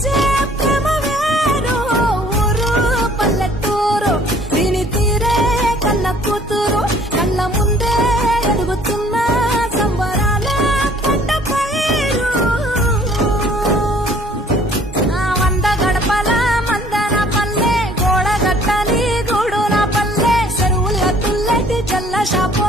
వచ్చే ప్రేమ వేరు ఊరు పల్లెటూరు దీని తీరే కన్న కూతురు కళ్ళ ముందే ఎదుగుతున్న సంబరాల పంట పైరు వంద గడపల మందన పల్లె గోడ గట్టని గూడున పల్లె చెరువుల తుల్లటి జల్ల షాపు